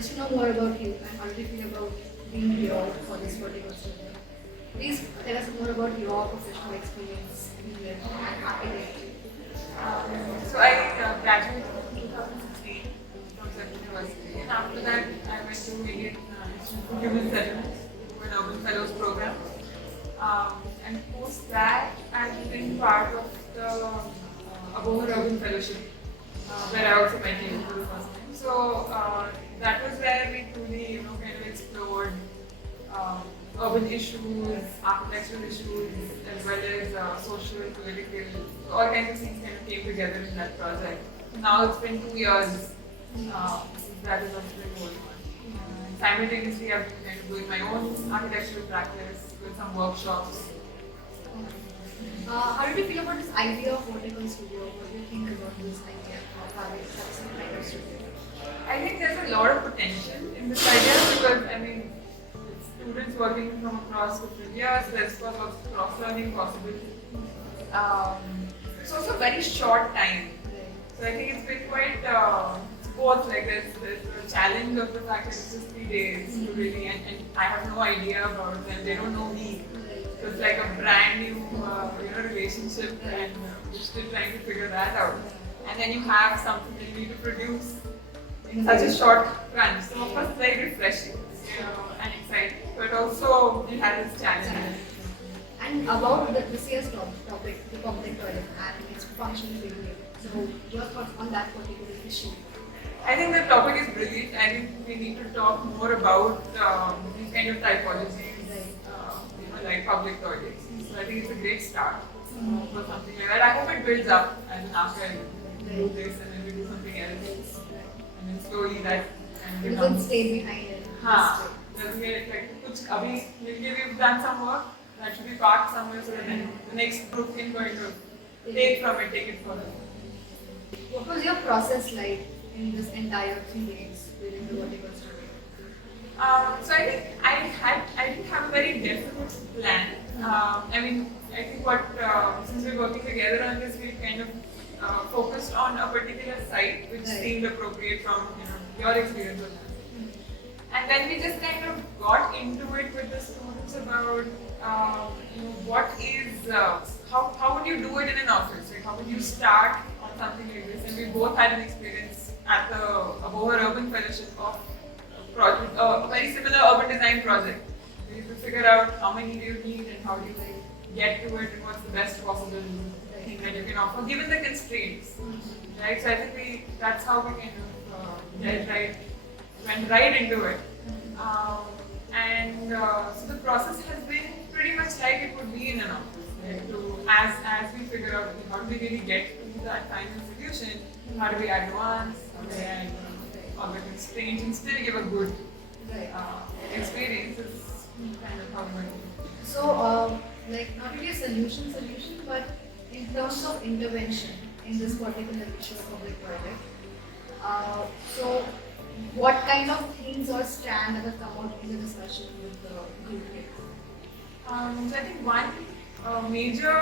just to know more about you and how do you feel about being here for this particular studio. Please tell us more about your professional experience in architecture. So I graduated in 2016 from Central University, and after that I went to Indian Institute for Human Settlements, to an Urban Fellows program. And post that, I've been part of the Apoorva Urban Fellowship, where I also met you for the first time. So that was where we truly, kind of explored urban issues, architectural issues, as well as social, political, all kinds of things kind of came together in that project. Now it's been 2 years since that is what's been going on. Simultaneously, I've been kind of doing my own architectural practice with some workshops. How did you feel about this idea of vertical studio? What do you think about this idea of having such a kind of studio? I think there's a lot of potential in this idea because, it's students working from across different years, there's lots of cross-learning possible. It's also a very short time. So I think it's been quite both, like there's the challenge of the fact that it's just 3 days to really, and I have no idea about them, they don't know me. So it's like a brand new relationship, and we're still trying to figure that out. And then you have something that you need to produce in such a short crunch. So of course it's very refreshing, and exciting, but also it has its challenges. And about this year's topic, the public toilet and its functional behavior. So your thoughts on that particular issue? I think the topic is brilliant. I think we need to talk more about these kind of typologies, like public toilets. So I think it's a great start for something like that. I hope it builds up, and after I do this and then we do something else, and then slowly that It doesn't stay behind it. Doesn't get like we've done some work that should be parked somewhere so that then the next group can go into take it further. What was your process like in this entire 3 days during the vertical study? So I think I didn't have a very definite plan. I think since we're working together on this, we kind of focused on a particular site which seemed appropriate from your experience with us. And then we just kind of got into it with the students about how would you do it in an office? Like how would you start on something like this? And we both had an experience at the Apoorva Urban Fellowship of a very similar urban design project. We need to figure out how many do you need and how do you get to it and what's the best possible thing that you can offer given the constraints. Right? So I think that's how we kind of went right into it. So the process has been pretty much like it would be in an office. Right? As we figure out how do we really get to that final solution, how do we advance, how do we add all the constraints and still give a good experience is kind of how we're doing it. So, not really a solution, but in terms of intervention in this particular issue of public toilet, so what kind of things or stand that have come out in the discussion with the group here? So I think one major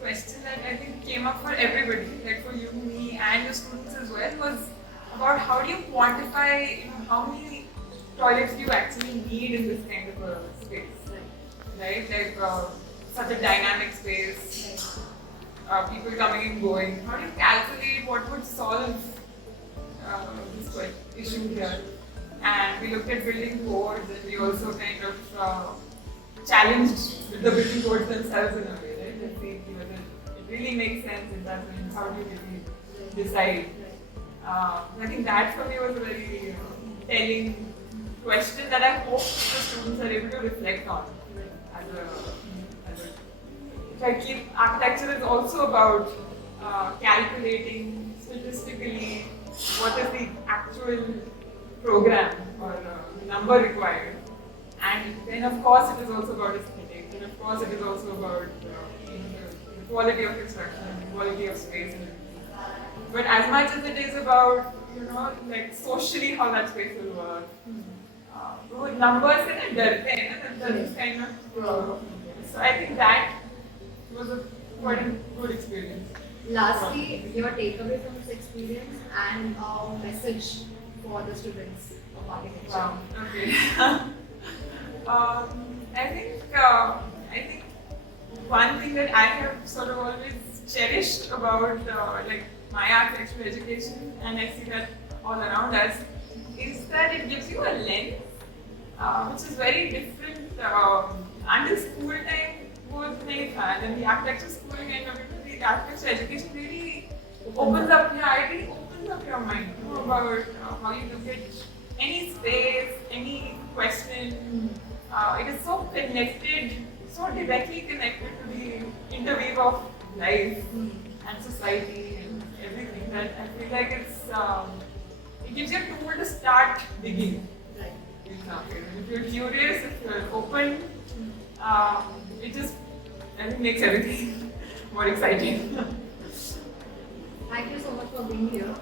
question that I think came up for everybody, like for you, me, and the students as well, was about how do you quantify how many toilets do you actually need in this kind of a space, right? Like such a dynamic space, people coming and going. How do you calculate what would solve this issue here? And we looked at building codes, and we also kind of challenged the building codes themselves in a way, right? To see whether it really makes sense, it doesn't, how do you really decide? I think that for me was a very telling question that I hope the students are able to reflect on. Architecture is also about calculating statistically what is the actual program or number required. And then of course it is also about aesthetics, and of course it is also about the quality of construction, the quality of space. But as much as it is about, socially how that space will work, numbers and डरते हैं ना, that is kind of. So I think that was quite a good experience. Lastly, your takeaway from this experience and a message for the students of architecture? Wow. Okay. I think one thing that I have sort of always cherished about like my architectural education, and I see that all around us, is that it gives you a lens which is very different. Until school time was very fun, and the architecture school kind of the architecture education really opens up. Yeah, it really opens up your mind, you know, about how you look at any space, any question. It is so connected, so directly connected to the interweave of life and society and everything that I feel like it gives you a tool to start digging. Right. If you're curious, if you're open, it just I think makes everything more exciting. Thank you so much for being here.